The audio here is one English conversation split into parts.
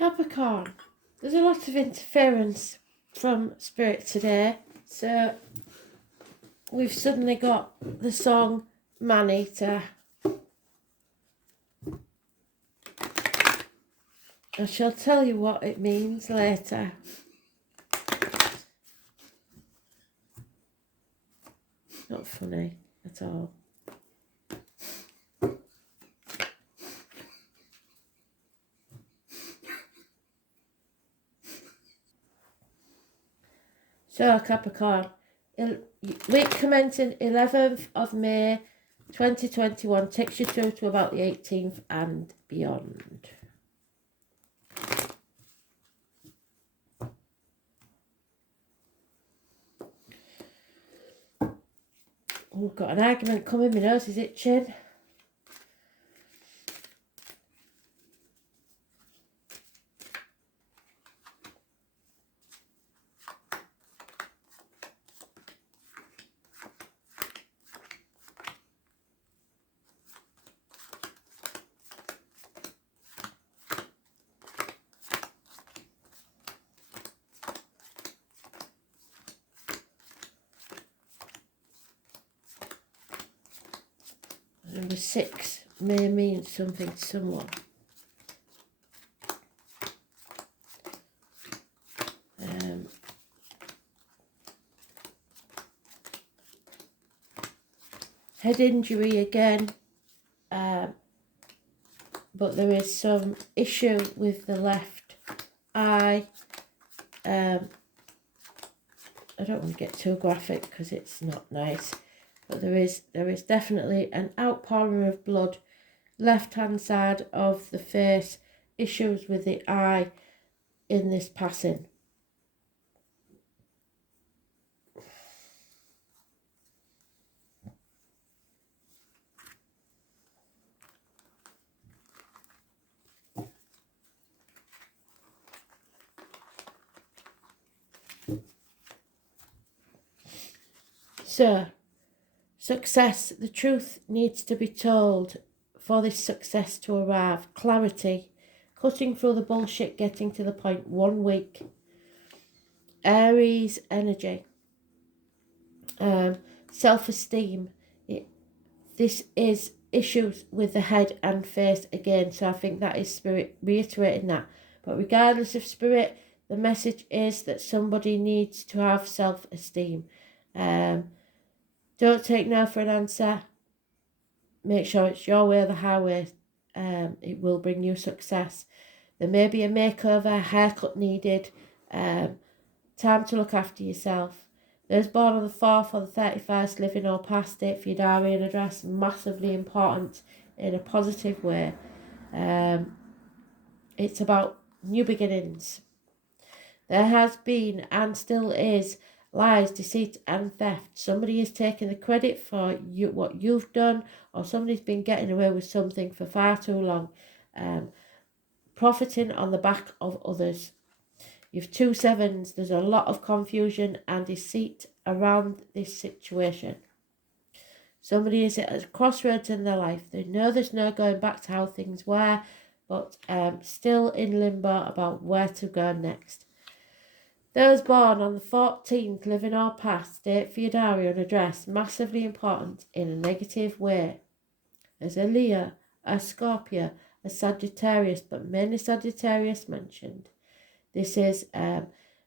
Capricorn, there's a lot of interference from Spirit today. So we've suddenly got the song Man-Eater. I shall tell you what it means later. Not funny at all. So Capricorn, week commencing 11th of May 2021 takes you through to about the 18th and beyond. We've got an argument coming, my nose is itching. Number 6 may mean something to someone. Head injury again, but there is some issue with the left eye. I don't want to get too graphic because it's not nice, but there is definitely an outpouring of blood, left hand side of the face, issues with the eye in this passing. So, success, the truth needs to be told for this success to arrive. Clarity, cutting through the bullshit, getting to the point. 1 week. Aries energy. Self-esteem. This is issues with the head and face again. So I think that is Spirit reiterating that. But regardless of Spirit, the message is that somebody needs to have self-esteem. Don't take no for an answer. Make sure it's your way or the highway. It will bring you success. There may be a makeover, haircut needed. Time to look after yourself. Those born on the 4th or the 31st, living or past date for your diary and address, massively important in a positive way. It's about new beginnings. There has been and still is lies, deceit and theft. Somebody is taking the credit for what you've done, or somebody's been getting away with something for far too long, profiting on the back of others. You've 2 sevens. There's a lot of confusion and deceit around this situation. Somebody is at a crossroads in their life. They know there's no going back to how things were, but still in limbo about where to go next. Those born on the 14th, living or past, date for your diary and address, massively important in a negative way. There's a Leo, a Scorpio, a Sagittarius, but mainly Sagittarius mentioned. This is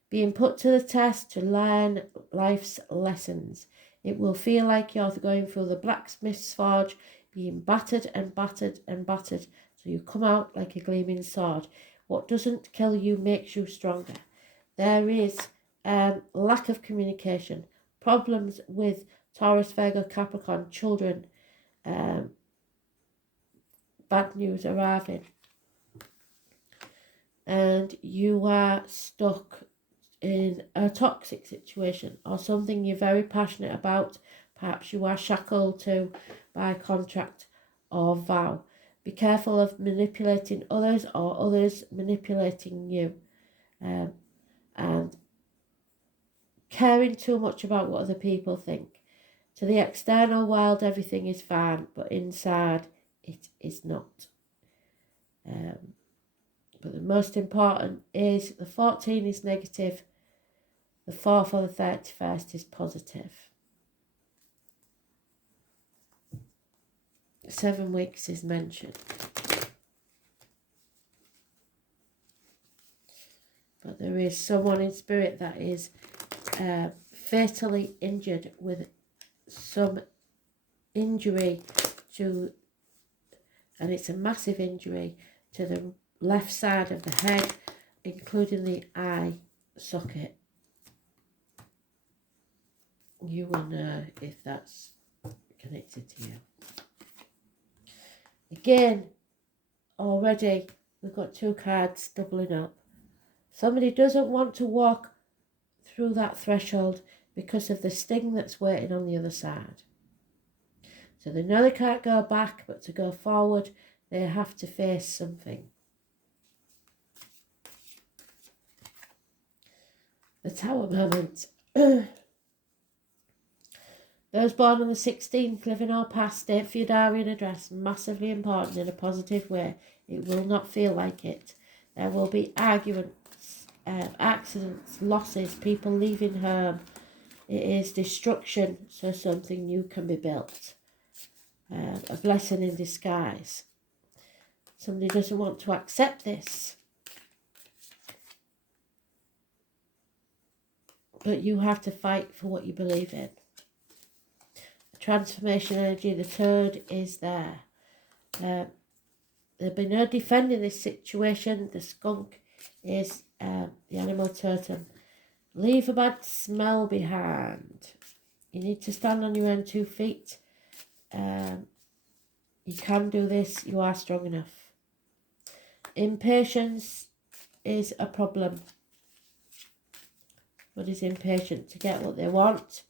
being put to the test to learn life's lessons. It will feel like you're going through the blacksmith's forge, being battered and battered and battered, so you come out like a gleaming sword. What doesn't kill you makes you stronger. There is lack of communication, problems with Taurus, Virgo, Capricorn, children, bad news arriving. And you are stuck in a toxic situation or something you're very passionate about. Perhaps you are shackled to by contract or vow. Be careful of manipulating others or others manipulating you. And caring too much about what other people think. To the external world, everything is fine, but inside, it is not. But the most important is the 14 is negative, the 4th or the 31st is positive. 7 weeks is mentioned. But there is someone in spirit that is fatally injured with some injury to, and it's a massive injury to the left side of the head, including the eye socket. You will know if that's connected to you. Again, already we've got 2 cards doubling up. Somebody doesn't want to walk through that threshold because of the sting that's waiting on the other side. So they know they can't go back, but to go forward, they have to face something. The Tower moment. Those born on the 16th, living or past, state for your diary and address, massively important in a positive way. It will not feel like it. There will be arguments, accidents, losses, people leaving home. It is destruction, so something new can be built. A blessing in disguise. Somebody doesn't want to accept this. But you have to fight for what you believe in. Transformation energy, the Toad is there. There'll be no defending this situation. The skunk is the animal totem. Leave a bad smell behind. You need to stand on your own 2 feet. You can do this. You are strong enough. Impatience is a problem. But is impatient to get what they want.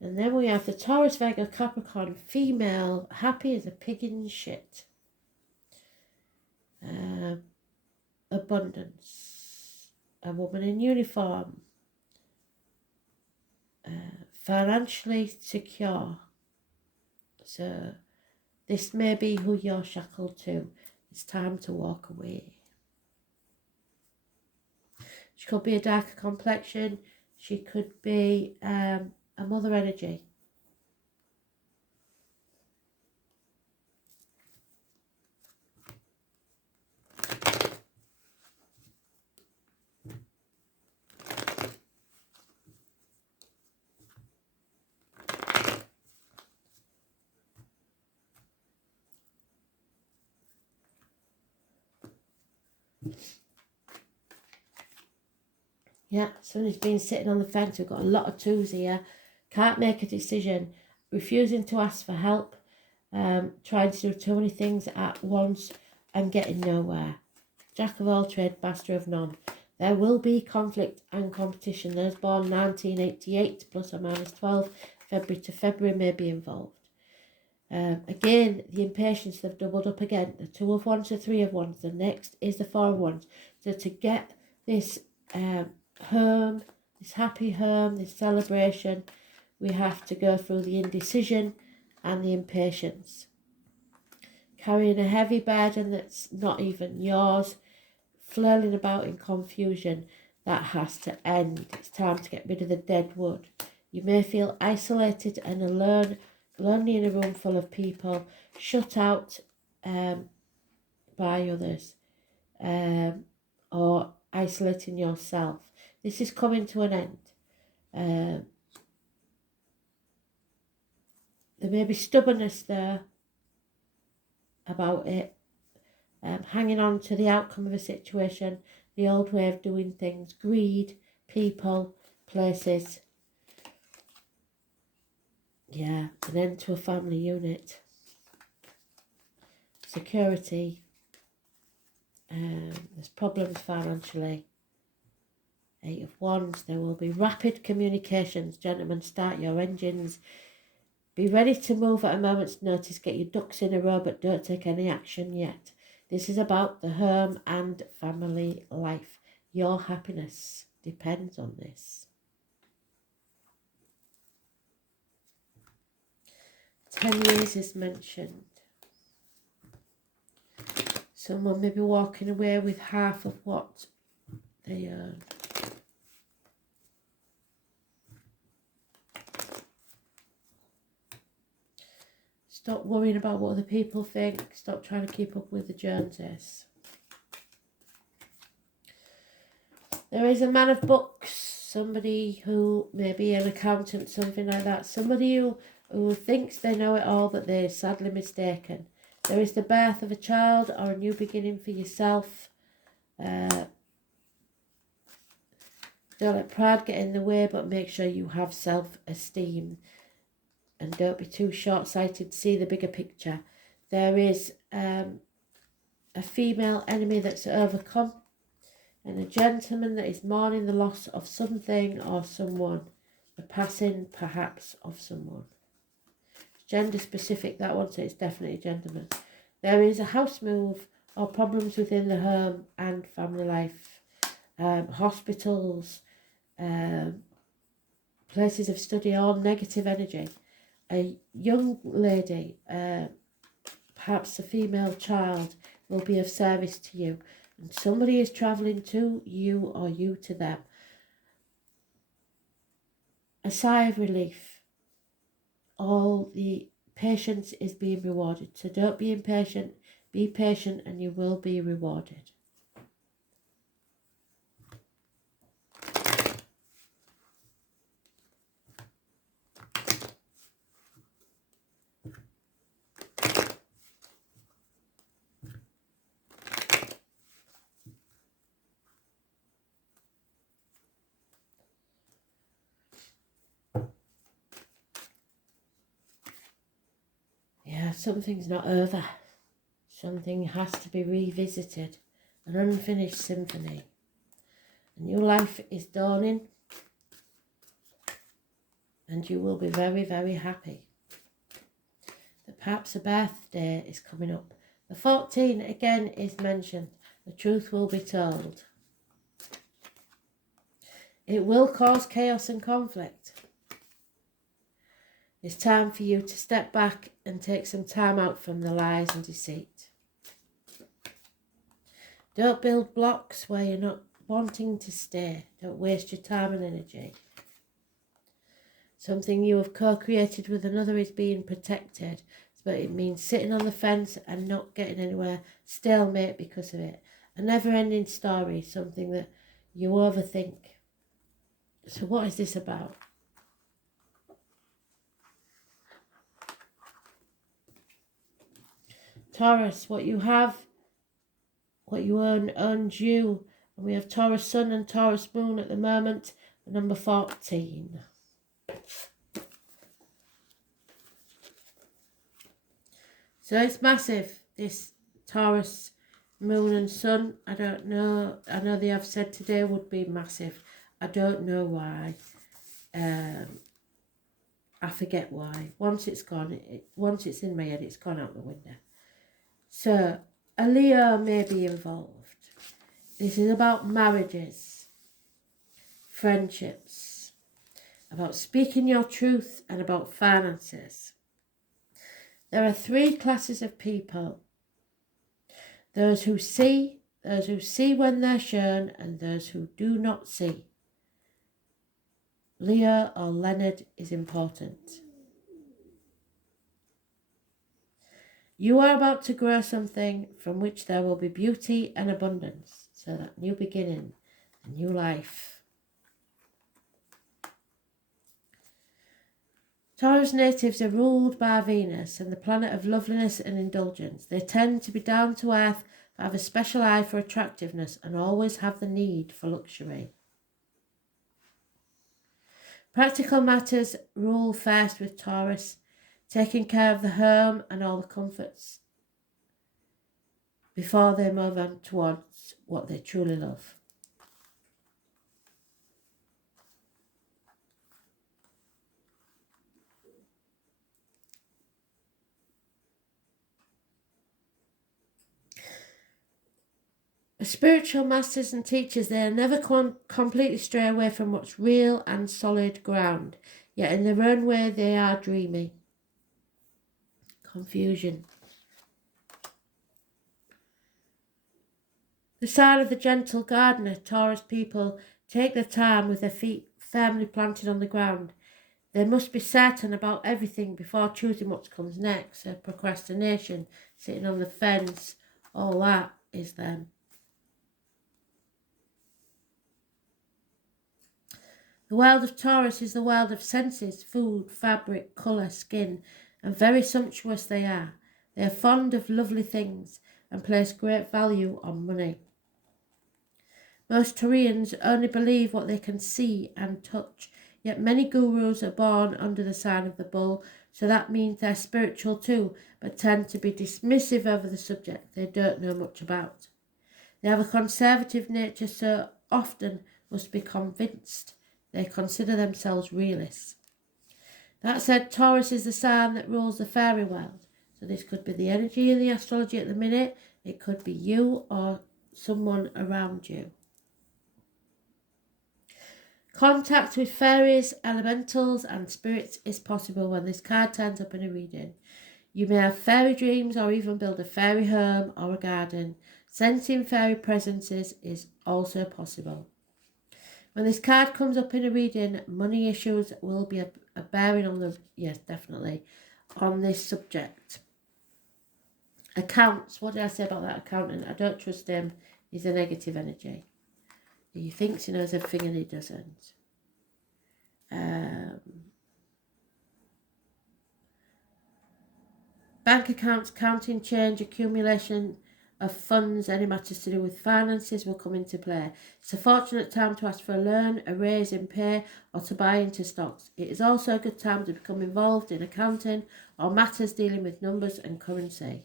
And then we have the Taurus, Virgo, Capricorn, female, happy as a pig in shit. Abundance. A woman in uniform. Financially secure. So this may be who you're shackled to. It's time to walk away. She could be a darker complexion. She could be a mother energy. Yeah, somebody's been sitting on the fence. We've got a lot of 2s here. Can't make a decision. Refusing to ask for help. Trying to do too many things at once and getting nowhere. Jack of all trades, master of none. There will be conflict and competition. Those born 1988 plus or minus 12, February to February may be involved. Again, the impatience, they've doubled up again. The 2 of Wands, the 3 of Wands. The next is the 4 of Wands. So to get this home, this happy home, this celebration, we have to go through the indecision and the impatience. Carrying a heavy burden that's not even yours, flailing about in confusion, that has to end. It's time to get rid of the dead wood. You may feel isolated and alone, lonely in a room full of people, shut out by others, or isolating yourself. This is coming to an end. There may be stubbornness there about it, hanging on to the outcome of a situation, the old way of doing things, greed, people, places. Yeah, an end to a family unit. Security. There's problems financially. 8 of Wands. There will be rapid communications. Gentlemen, start your engines. Be ready to move at a moment's notice. Get your ducks in a row, but don't take any action yet. This is about the home and family life. Your happiness depends on this. 10 years is mentioned. Someone may be walking away with half of what they earn. Stop worrying about what other people think. Stop trying to keep up with the Joneses. There is a man of books, somebody who may be an accountant, something like that. Somebody who thinks they know it all, but they're sadly mistaken. There is the birth of a child or a new beginning for yourself. Don't let pride get in the way, but make sure you have self-esteem. And don't be too short-sighted, see the bigger picture. There is a female enemy that's overcome, and a gentleman that is mourning the loss of something or someone, the passing perhaps of someone. It's gender specific, that one, so it's definitely gentleman. There is a house move or problems within the home and family life, hospitals, places of study, or negative energy. A young lady, perhaps a female child, will be of service to you. And somebody is travelling to you or you to them. A sigh of relief. All the patience is being rewarded. So don't be impatient. Be patient and you will be rewarded. Yeah, something's not over. Something has to be revisited. An unfinished symphony. A new life is dawning. And you will be very, very happy. That perhaps a birthday is coming up. The 14 again is mentioned. The truth will be told. It will cause chaos and conflict. It's time for you to step back and take some time out from the lies and deceit. Don't build blocks where you're not wanting to stay. Don't waste your time and energy. Something you have co-created with another is being protected, but it means sitting on the fence and not getting anywhere, stalemate because of it. A never-ending story, something that you overthink. So what is this about? Taurus, what you have, what you earn, earns you. And we have Taurus Sun and Taurus Moon at the moment, number 14. So it's massive, this Taurus Moon and Sun. I don't know. I know they have said today would be massive. I don't know why. I forget why. Once it's gone, once it's in my head, it's gone out the window. So, a Leo may be involved. This is about marriages, friendships, about speaking your truth, and about finances. There are 3 classes of people. Those who see when they're shown, and those who do not see. Leo or Leonard is important. You are about to grow something from which there will be beauty and abundance. So that new beginning, a new life. Taurus natives are ruled by Venus and the planet of loveliness and indulgence. They tend to be down to earth, but have a special eye for attractiveness and always have the need for luxury. Practical matters rule first with Taurus, taking care of the home and all the comforts before they move on towards what they truly love. As spiritual masters and teachers, they are never completely stray away from what's real and solid ground, yet in their own way they are dreamy. Confusion. The sign of the gentle gardener. Taurus people take their time with their feet firmly planted on the ground. They must be certain about everything before choosing what comes next. So procrastination, sitting on the fence, all that is them. The world of Taurus is the world of senses, food, fabric, colour, skin, and very sumptuous they are. They are fond of lovely things and place great value on money. Most Taurians only believe what they can see and touch, yet many gurus are born under the sign of the bull, so that means they're spiritual too, but tend to be dismissive over the subject they don't know much about. They have a conservative nature, so often must be convinced. They consider themselves realists. That said, Taurus is the sign that rules the fairy world. So this could be the energy in the astrology at the minute. It could be you or someone around you. Contact with fairies, elementals and spirits is possible when this card turns up in a reading. You may have fairy dreams or even build a fairy home or a garden. Sensing fairy presences is also possible. When this card comes up in a reading, money issues will be a bearing on the, yes, definitely, on this subject. Accounts, what did I say about that accountant? I don't trust him. He's a negative energy. He thinks he knows everything and he doesn't. Bank accounts, counting change, accumulation of funds, any matters to do with finances will come into play. It's a fortunate time to ask for a loan, a raise in pay, or to buy into stocks. It is also a good time to become involved in accounting or matters dealing with numbers and currency.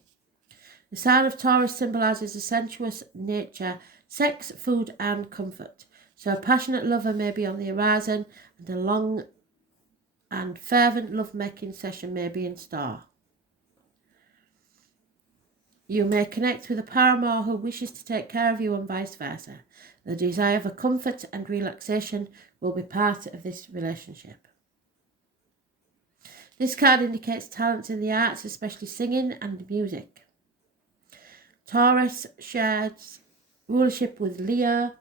The sign of Taurus symbolises a sensuous nature, sex, food and comfort. So a passionate lover may be on the horizon and a long and fervent love-making session may be in store. You may connect with a paramour who wishes to take care of you and vice versa. The desire for comfort and relaxation will be part of this relationship. This card indicates talents in the arts, especially singing and music. Taurus shares rulership with Leo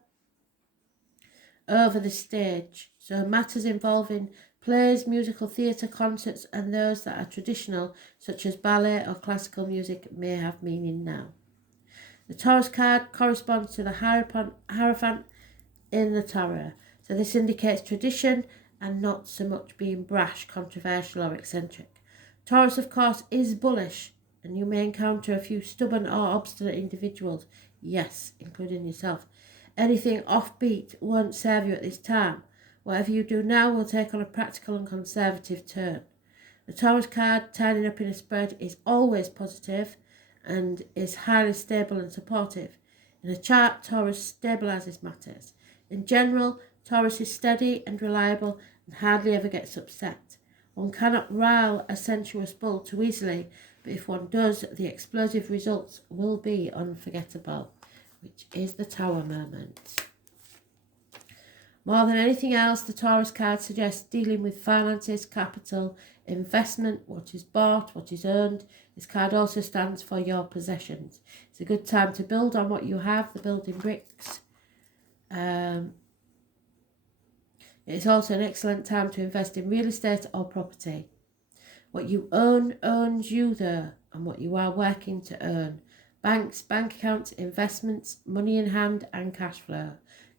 over the stage, so matters involving plays, musical theatre, concerts and those that are traditional, such as ballet or classical music, may have meaning now. The Taurus card corresponds to the Hierophant in the Tarot, so this indicates tradition and not so much being brash, controversial or eccentric. Taurus, of course, is bullish, and you may encounter a few stubborn or obstinate individuals, yes, including yourself. Anything offbeat won't serve you at this time. Whatever you do now will take on a practical and conservative turn. The Taurus card turning up in a spread is always positive and is highly stable and supportive. In a chart, Taurus stabilises matters. In general, Taurus is steady and reliable and hardly ever gets upset. One cannot rile a sensuous bull too easily, but if one does, the explosive results will be unforgettable, which is the Tower moment. More than anything else, the Taurus card suggests dealing with finances, capital, investment, what is bought, what is earned. This card also stands for your possessions. It's a good time to build on what you have, the building bricks. It's also an excellent time to invest in real estate or property. What you own owns you though, and what you are working to earn. Banks, bank accounts, investments, money in hand and cash flow.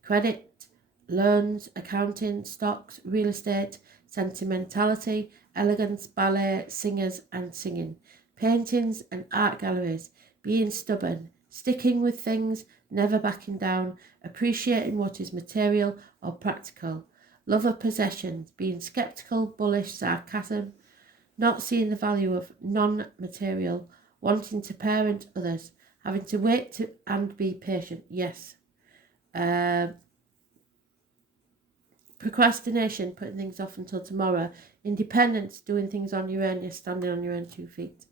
Credit, loans, accounting, stocks, real estate, sentimentality, elegance, ballet, singers and singing. Paintings and art galleries. Being stubborn, sticking with things, never backing down, appreciating what is material or practical. Love of possessions, being sceptical, bullish, sarcasm, not seeing the value of non-material, wanting to parent others, having to wait and be patient, yes. Procrastination, putting things off until tomorrow. Independence, doing things on your own, you're standing on your own 2 feet.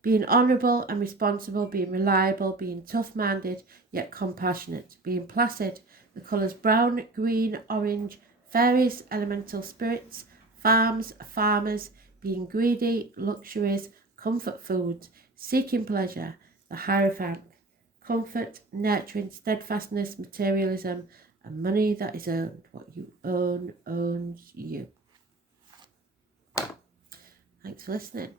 Being honourable and responsible, being reliable, being tough-minded yet compassionate, being placid, the colours brown, green, orange, fairies, elemental spirits, farms, farmers, being greedy, luxuries, comfort foods, seeking pleasure, the Hierophant, comfort, nurturing, steadfastness, materialism, and money that is earned. What you own owns you. Thanks for listening.